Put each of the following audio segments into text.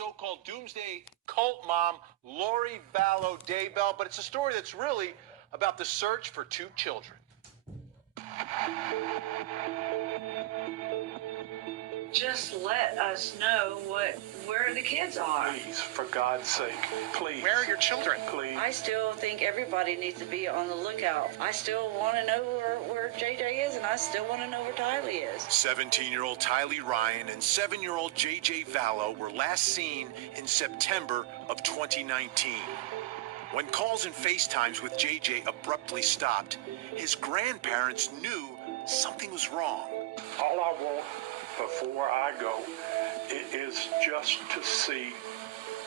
so-called doomsday cult mom, Lori Vallow Daybell, but it's a story that's really about the search for two children. Just let us know where the kids are. Please, for God's sake, please. Where are your children? Please. I still think everybody needs to be on the lookout. I still want to know where JJ is, and I still want to know where Tylee is. 17-year-old Tylee Ryan and 7-year-old JJ Vallow were last seen in September of 2019. When calls and FaceTimes with JJ abruptly stopped, his grandparents knew something was wrong. All I want before I go is just to see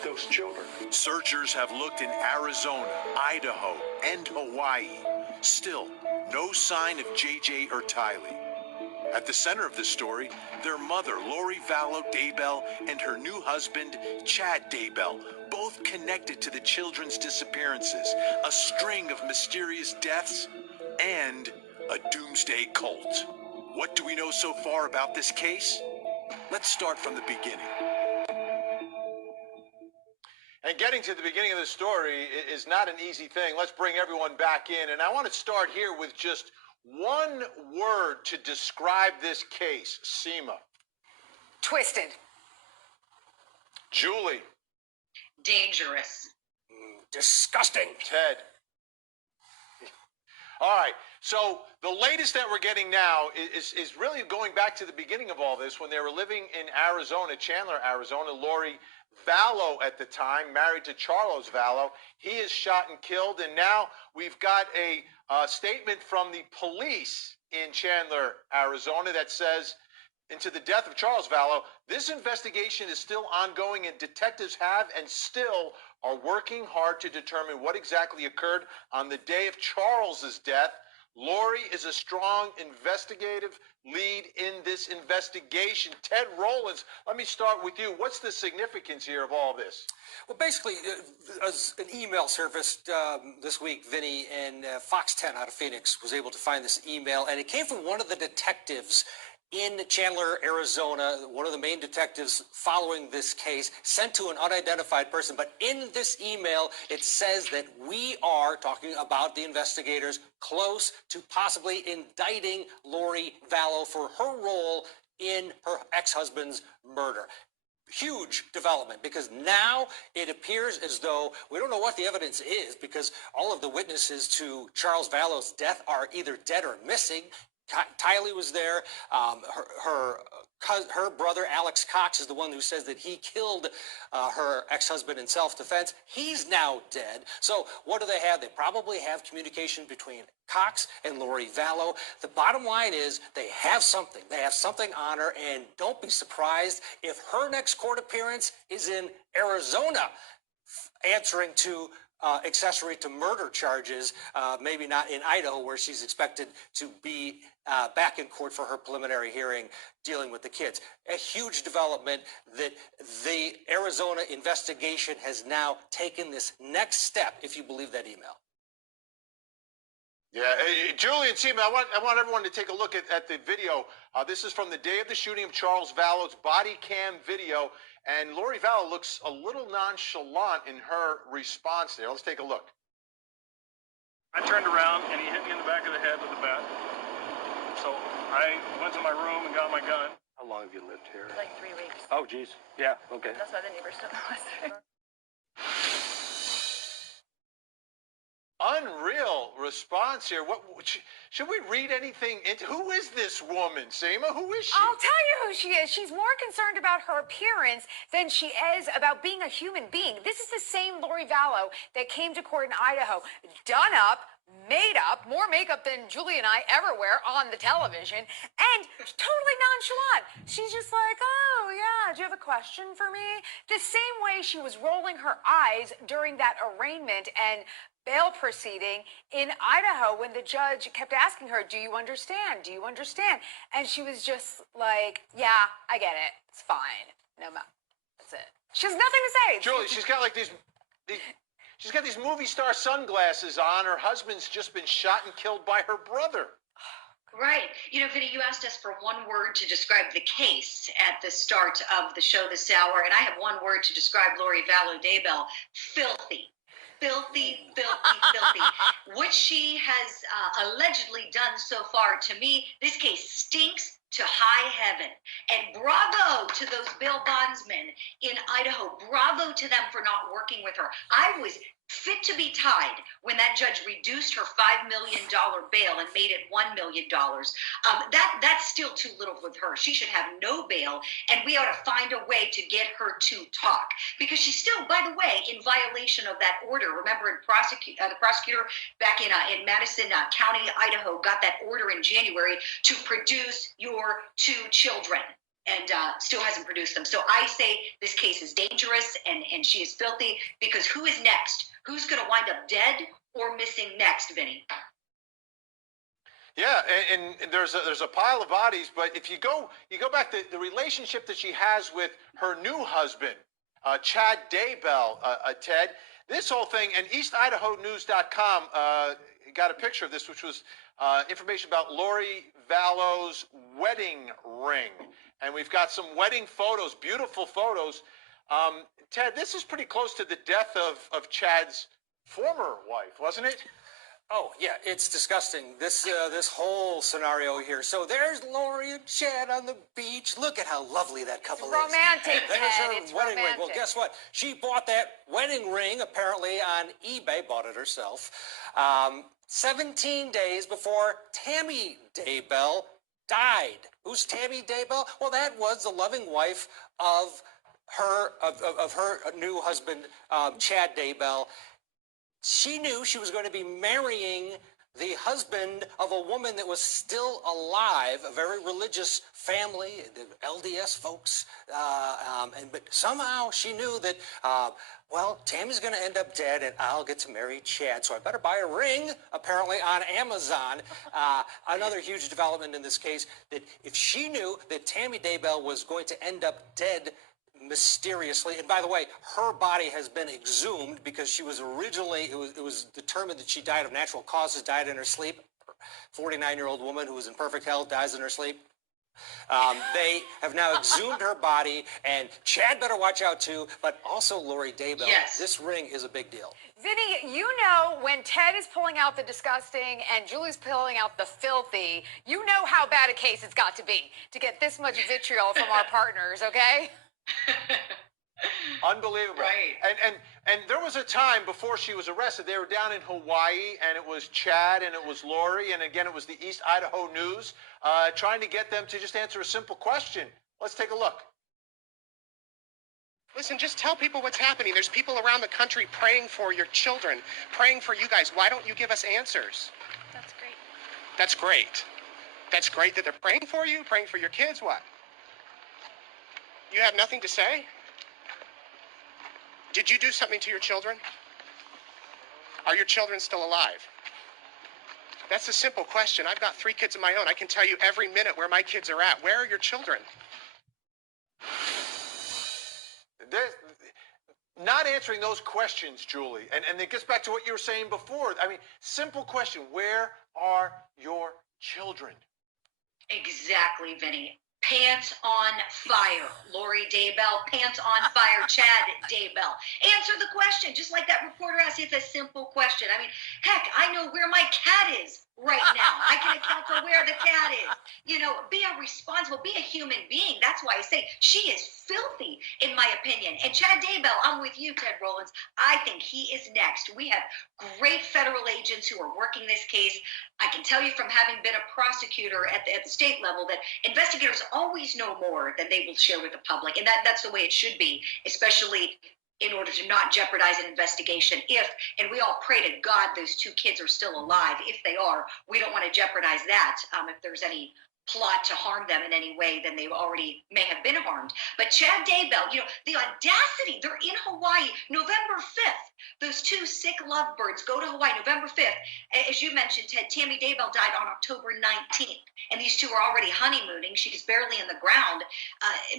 those children. Searchers have looked in Arizona, Idaho, and Hawaii. Still, no sign of JJ or Tylee. At the center of the story, their mother, Lori Vallow Daybell, and her new husband, Chad Daybell, both connected to the children's disappearances, a string of mysterious deaths, and a doomsday cult. What do we know so far about this case? Let's start from the beginning. And getting to the beginning of the story is not an easy thing. Let's bring everyone back in. And I want to start here with just one word to describe this case. Seema. Twisted. Julie. Dangerous. Disgusting. Ted. All right, so the latest that we're getting now is really going back to the beginning of all this when they were living in Arizona, Chandler, Arizona. Lori Vallow at the time, married to Charles Vallow. He is shot and killed, and now we've got a statement from the police in Chandler, Arizona that says, into the death of Charles Vallow, this investigation is still ongoing and detectives have and still are working hard to determine what exactly occurred on the day of Charles's death. Lori is a strong investigative lead in this investigation. Ted Rowlands, let me start with you. What's the significance here of all this? Well, basically, as an email surfaced this week, Vinny, and Fox 10 out of Phoenix was able to find this email, and it came from one of the detectives in Chandler, Arizona, one of the main detectives following this case, sent to an unidentified person. But in this email, it says that we are talking about the investigators close to possibly indicting Lori Vallow for her role in her ex-husband's murder. Huge development, because now it appears as though we don't know what the evidence is, because all of the witnesses to Charles Vallow's death are either dead or missing. Tylee was there. Her brother, Alex Cox, is the one who says that he killed her ex-husband in self-defense. He's now dead. So what do they have? They probably have communication between Cox and Lori Vallow. The bottom line is they have something. They have something on her, and don't be surprised if her next court appearance is in Arizona, answering to accessory to murder charges, maybe not in Idaho, where she's expected to be back in court for her preliminary hearing dealing with the kids. A huge development that the Arizona investigation has now taken this next step, if you believe that email. Yeah, Julie and Seema, I want everyone to take a look at the video. This is from the day of the shooting of Charles Vallow's body cam video. And Lori Vallow looks a little nonchalant in her response there. Let's take a look. I turned around and he hit me in the back of the head with a bat. So I went to my room and got my gun. How long have you lived here? Like 3 weeks. Oh, geez. Yeah, okay. That's why the neighbors don't know us there. Unreal response here. What should we read anything into? Who is this woman, Seema? Who is she? I'll tell you who she is. She's more concerned about her appearance than she is about being a human being. This is the same Lori Vallow that came to court in Idaho, done up, made up, more makeup than Julie and I ever wear on the television, and totally nonchalant. She's just like, oh, yeah, do you have a question for me? The same way she was rolling her eyes during that arraignment and bail proceeding in Idaho when the judge kept asking her, do you understand? Do you understand? And she was just like, yeah, I get it. It's fine. No, that's it. She has nothing to say. Julie, she's got like these she's got these movie star sunglasses on. Her husband's just been shot and killed by her brother. Right. You know, Vinny, you asked us for one word to describe the case at the start of the show this hour, and I have one word to describe Lori Vallow Daybell: filthy. Filthy, filthy, filthy. What she has allegedly done so far, to me, this case stinks to high heaven. And bravo to those bail bondsmen in Idaho. Bravo to them for not working with her. I was fit to be tied when that judge reduced her $5 million bail and made it $1 million. That's still too little with her. She should have no bail, and we ought to find a way to get her to talk, because she's still, by the way, in violation of that order. Remember, the prosecutor back in Madison County, Idaho, got that order in January to produce your two children, and still hasn't produced them. So I say this case is dangerous, and she is filthy, because who is next? Who's going to wind up dead or missing next, Vinny? Yeah, and there's a pile of bodies, but if you go back to the relationship that she has with her new husband, Chad Daybell, Ted, this whole thing, and EastIdahoNews.com got a picture of this, which was information about Lori Vallow's wedding ring. And we've got some wedding photos, beautiful photos. Ted, this is pretty close to the death of Chad's former wife, wasn't it? Oh, yeah, it's disgusting, this whole scenario here. So there's Lori and Chad on the beach. Look at how lovely that couple is. Romantic, There's Ted. her It's wedding ring. Well, romantic. guess what? She bought that wedding ring, apparently, on eBay, bought it herself, 17 days before Tammy Daybell died. Who's Tammy Daybell? Well, that was the loving wife of her new husband, Chad Daybell. She knew she was going to be marrying the husband of a woman that was still alive, a very religious family, the LDS folks, but somehow she knew that, well, Tammy's going to end up dead, and I'll get to marry Chad, so I better buy a ring, apparently, on Amazon. Another huge development in this case, that if she knew that Tammy Daybell was going to end up dead mysteriously, and by the way, her body has been exhumed because she was originally, it was determined that she died of natural causes, died in her sleep. 49-year-old woman who was in perfect health dies in her sleep. They have now exhumed her body, and Chad better watch out too, but also Lori Daybell. Yes. This ring is a big deal. Vinny, you know when Ted is pulling out the disgusting and Julie's pulling out the filthy, you know how bad a case it's got to be to get this much vitriol from our partners, okay? Unbelievable. Right. And there was a time before she was arrested, they were down in Hawaii, and it was Chad and it was Lori, and again it was the East Idaho News, trying to get them to just answer a simple question. Let's take a look. Listen, just tell people what's happening. There's people around the country praying for your children, praying for you guys. Why don't you give us answers? That's great. That's great. That's great that they're praying for you, praying for your kids. What? You have nothing to say? Did you do something to your children? Are your children still alive? That's a simple question. I've got 3 kids of my own. I can tell you every minute where my kids are at. Where are your children? Not answering those questions, Julie, and it gets back to what you were saying before. I mean, simple question: where are your children? Exactly, Vinny. Pants on fire, Lori Daybell. Pants on fire, Chad Daybell. Answer the question, just like that reporter asked. It's a simple question. I mean, heck, I know where my cat is right now. I can account for where the cat is. You know, be a responsible, be a human being. That's why I say she is filthy, in my opinion. And Chad Daybell, I'm with you, Ted Rollins. I think he is next. We have great federal agents who are working this case. I can tell you from having been a prosecutor at the state level that investigators always know more than they will share with the public. And that's the way it should be, especially in order to not jeopardize an investigation. And we all pray to God those 2 kids are still alive. If they are, we don't want to jeopardize that. If there's any plot to harm them in any way, then they already may have been harmed. But Chad Daybell, you know, the audacity, they're in Hawaii, November 5th. The those two sick lovebirds go to Hawaii November 5th. As you mentioned, Ted, Tammy Daybell died on October 19th, and these two were already honeymooning. She's barely in the ground.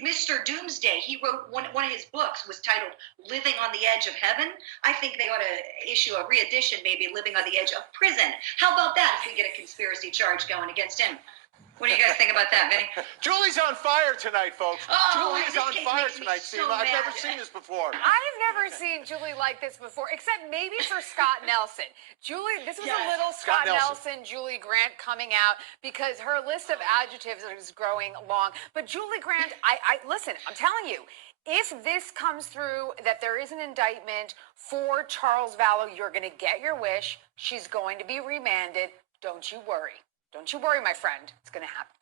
Mr. Doomsday, he wrote one of his books was titled Living on the Edge of Heaven. I think they ought to issue a re-edition, maybe Living on the Edge of Prison. How about that if we get a conspiracy charge going against him? What do you guys think about that, Vinny? Julie's on fire tonight, folks. Oh, Julie is this on case fire makes me tonight, so Steve. I've never mad. seen this before. I've never seen Julie like this before, except maybe for Scott Nelson. Julie, this was a little Scott Nelson, Julie Grant coming out because her list of adjectives is growing long. But Julie Grant, I listen, I'm telling you, if this comes through that there is an indictment for Charles Vallow, you're going to get your wish. She's going to be remanded. Don't you worry. Don't you worry, my friend. It's going to happen.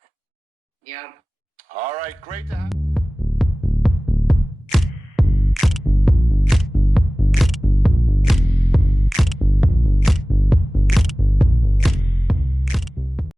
Yeah. All right, great to have